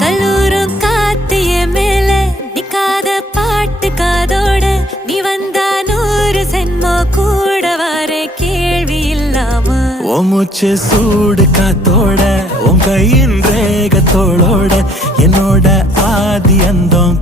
கல்லூரும் காத்திய மேல நிக்காத பாட்டு காதோட நீ வந்தா 100 சென்மோ கூட வர கேள்வி இல்லாம மூச்சு சூடு காத்தோட உன் கையின் ரேகத்தோளோட என்னோட ஆதி அந்தம்